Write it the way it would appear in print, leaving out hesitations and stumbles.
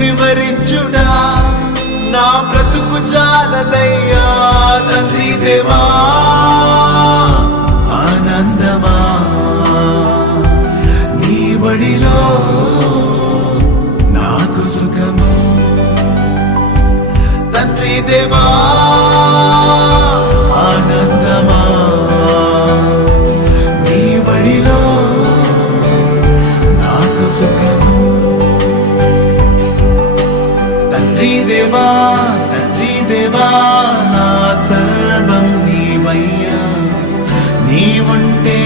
వివరించుడా నా బ్రతుకు చాలదయ్యా తండ్రి దేవా ఆనందమా నీ బడిలో నాకు సుఖము తండ్రి దేవా ఆనందమా నీ బడిలో నాకు సుఖము తండ్రి దేవా నా సర్వం నీవయ్యా నీ ఉంటే